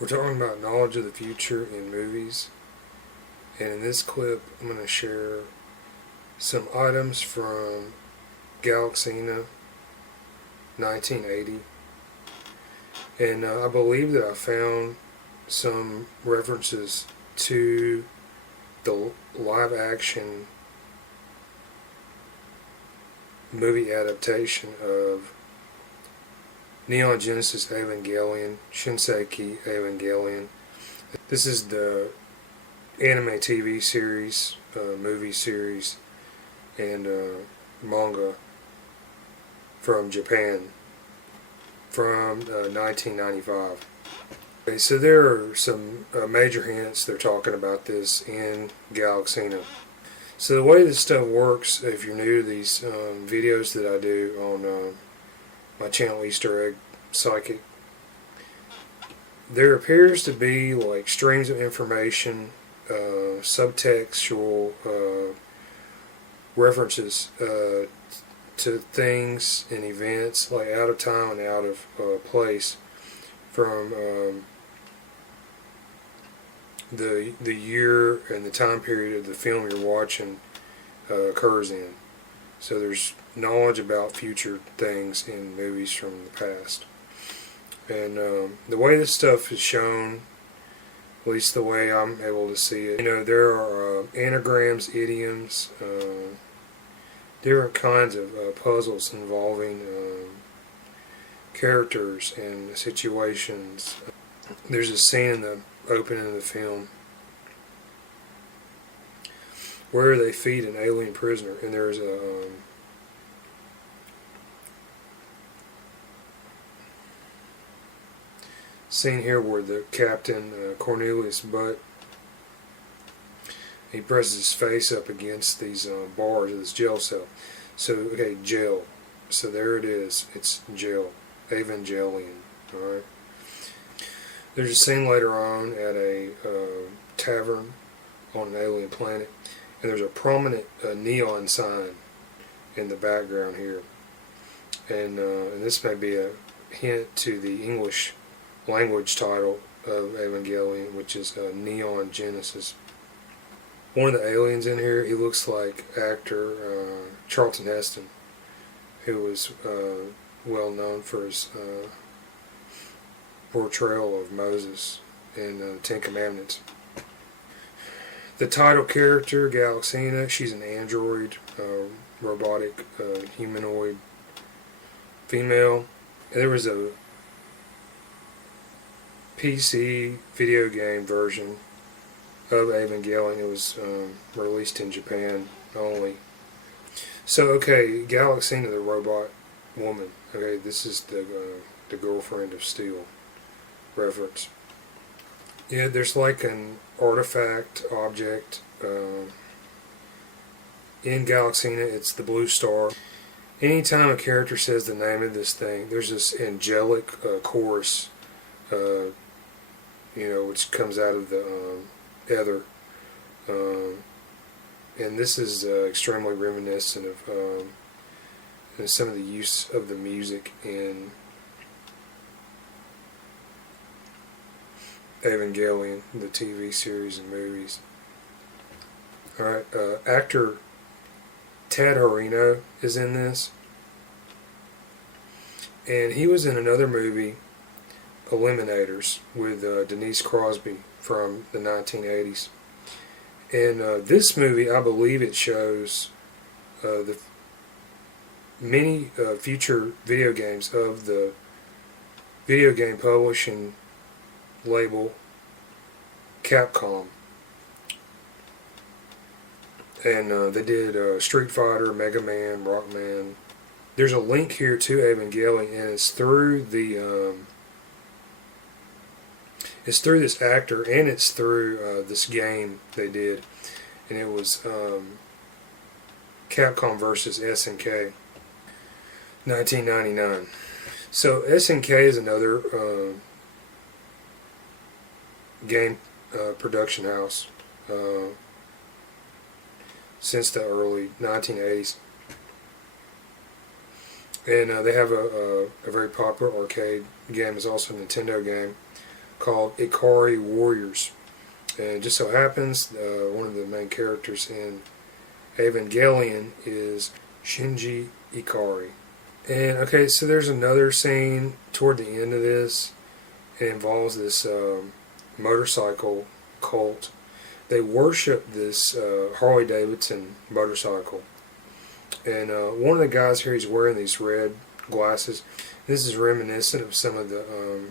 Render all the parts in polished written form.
We're talking about knowledge of the future in movies, and in this clip I'm going to share some items from Galaxina 1980, and I believe that I found some references to the live action movie adaptation of Neon Genesis Evangelion, Shinji Evangelion. This is the anime TV series, movie series, and manga from Japan from 1995. Okay, so there are some major hints they're talking about this in Galaxina. So the way this stuff works, if you're new to these videos that I do on my channel Easter Egg Psychic, there appears to be like streams of information, subtextual references to things and events, like out of time and out of place, from the year and the time period of the film you're watching occurs in. So there's knowledge about future things in movies from the past. And the way this stuff is shown, at least the way I'm able to see it, there are anagrams, idioms, different kinds of puzzles involving characters and situations. There's a scene in the opening of the film where they feed an alien prisoner, and there's a scene here where the captain, Cornelius Butt, he presses his face up against these bars of this jail cell. So, okay, jail. So there it is. It's jail. Evangelion. Alright. There's a scene later on at a tavern on an alien planet, and there's a prominent neon sign in the background here. And this may be a hint to the English language title of Evangelion, which is Neon Genesis. One of the aliens in here, he looks like actor Charlton Heston, who was well known for his portrayal of Moses in the Ten Commandments. The title character, Galaxina, she's an android, robotic, humanoid female. And there was a PC video game version of Evangelion. It was released in Japan only. So, okay, Galaxina, the robot woman. Okay, this is the Girlfriend of Steele reference. Yeah, there's like an artifact, object. In Galaxina, it's the blue star. Anytime a character says the name of this thing, there's this angelic chorus, which comes out of the ether. And this is extremely reminiscent of some of the use of the music in Evangelion, the TV series and movies. Alright, actor Tad Horino is in this. And he was in another movie, Eliminators, with Denise Crosby from the 1980s. And this movie, I believe it shows the many future video games of the video game publishing label Capcom. And they did Street Fighter, Mega Man, Rockman. There's a link here to Evangelion, and it's through the it's through this actor, and it's through this game they did, and it was Capcom versus SNK, 1999. So SNK is another game production house since the early 1980s. And they have a very popular arcade game. It's also a Nintendo game called Ikari Warriors. And it just so happens one of the main characters in Evangelion is Shinji Ikari. And okay, so there's another scene toward the end of this. It involves this motorcycle cult. They worship this Harley Davidson motorcycle. And one of the guys here, he's wearing these red glasses. This is reminiscent of some of the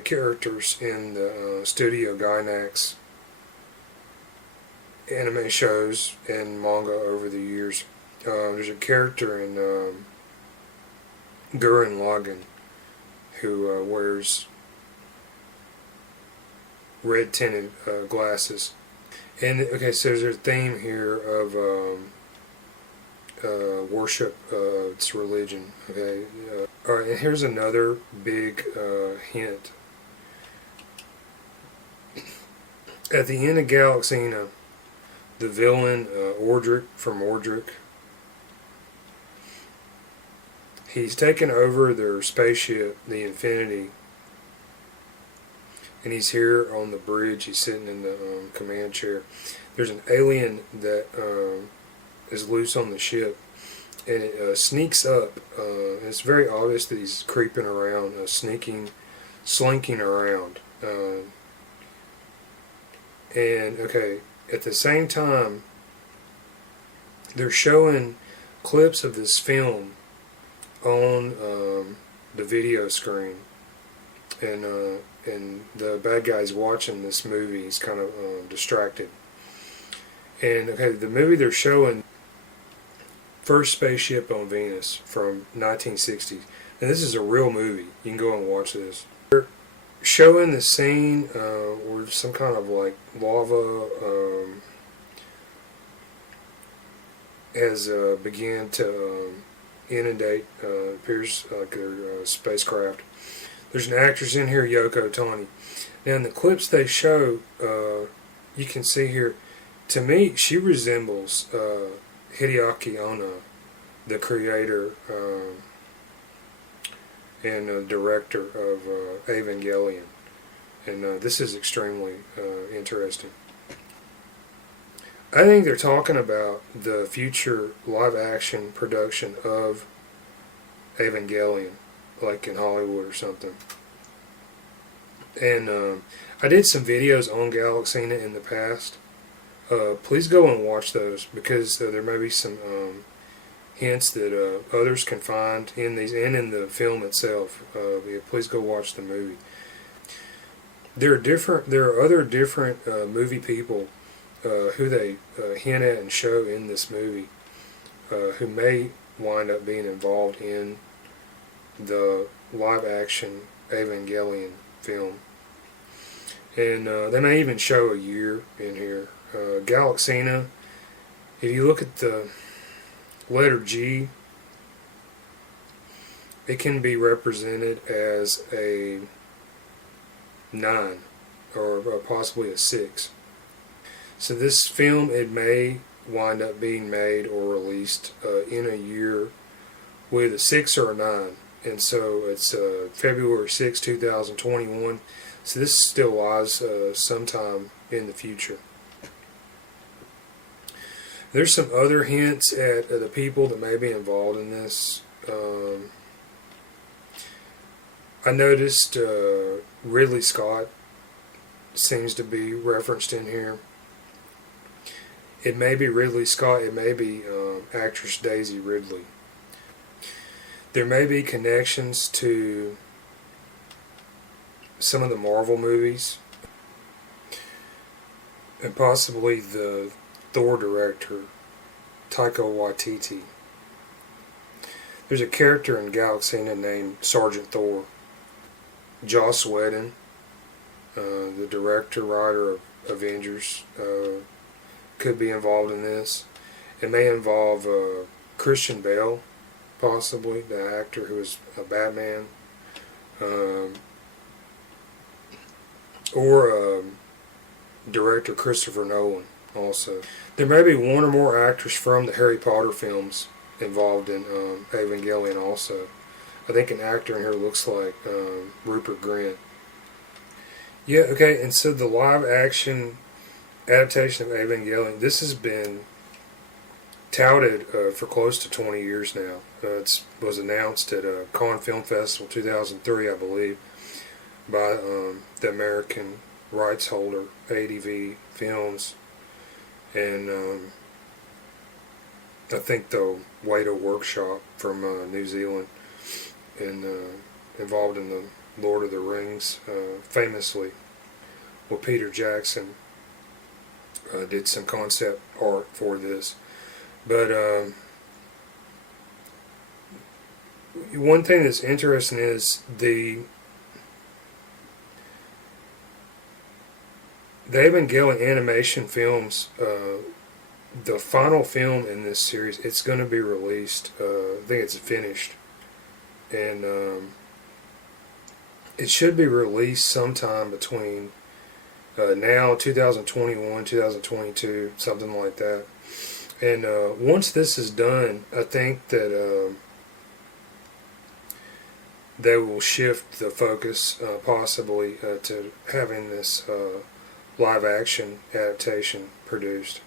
characters in the studio GAINAX anime shows and manga over the years. There's a character in Gurren Lagann who wears red tinted glasses. And okay, so there's a theme here of worship, its religion. Okay, all right, and here's another big hint. At the end of Galaxina, the villain Ordric from Ordric, he's taken over their spaceship, the Infinity, and he's here on the bridge. He's sitting in the command chair. There's an alien that is loose on the ship, and it sneaks up. It's very obvious that he's creeping around, slinking around. And okay, at the same time, they're showing clips of this film on the video screen, and the bad guy's watching this movie. He's kind of distracted. And okay, the movie they're showing, First Spaceship on Venus from 1960, and this is a real movie. You can go and watch this. They're showing the scene where some kind of like lava has began to inundate, appears like their spacecraft. There's an actress in here, Yoko Toni. Now in the clips they show, you can see here, to me, she resembles Hideaki Anno, the creator and director of Evangelion. And this is extremely interesting. I think they're talking about the future live-action production of Evangelion, like in Hollywood or something. And I did some videos on Galaxina in the past. Please go and watch those, because there may be some hints that others can find in these and in the film itself. Yeah, please go watch the movie. There are other different movie people who they hint at and show in this movie who may wind up being involved in the live-action Evangelion film. And they may even show a year in here. Galaxina, if you look at the letter G, it can be represented as a 9 or possibly a 6. So this film, it may wind up being made or released in a year with a 6 or a 9. And so it's February 6, 2021. So this still lies sometime in the future. There's some other hints at the people that may be involved in this. I noticed Ridley Scott seems to be referenced in here. It may be Ridley Scott, it may be actress Daisy Ridley. There may be connections to some of the Marvel movies, and possibly the Thor director, Taika Waititi. There's a character in Galaxina named Sergeant Thor. Joss Whedon, the director, writer of Avengers, could be involved in this. It may involve Christian Bale, possibly, the actor who is a Batman, or director Christopher Nolan also. There may be one or more actors from the Harry Potter films involved in Evangelion also. I think an actor in here looks like Rupert Grint. Yeah, okay, and so the live action adaptation of Evangelion, this has been touted for close to 20 years now. It was announced at Cannes Film Festival 2003, I believe, by the American rights holder, ADV Films, and I think the Weta Workshop from New Zealand, and involved in the Lord of the Rings, famously. Well, Peter Jackson did some concept art for this. But one thing that's interesting is the Evangelion animation films. The final film in this series, it's going to be released. I think it's finished, and it should be released sometime between now 2021, 2022, something like that. And once this is done, I think that they will shift the focus possibly to having this live action adaptation produced.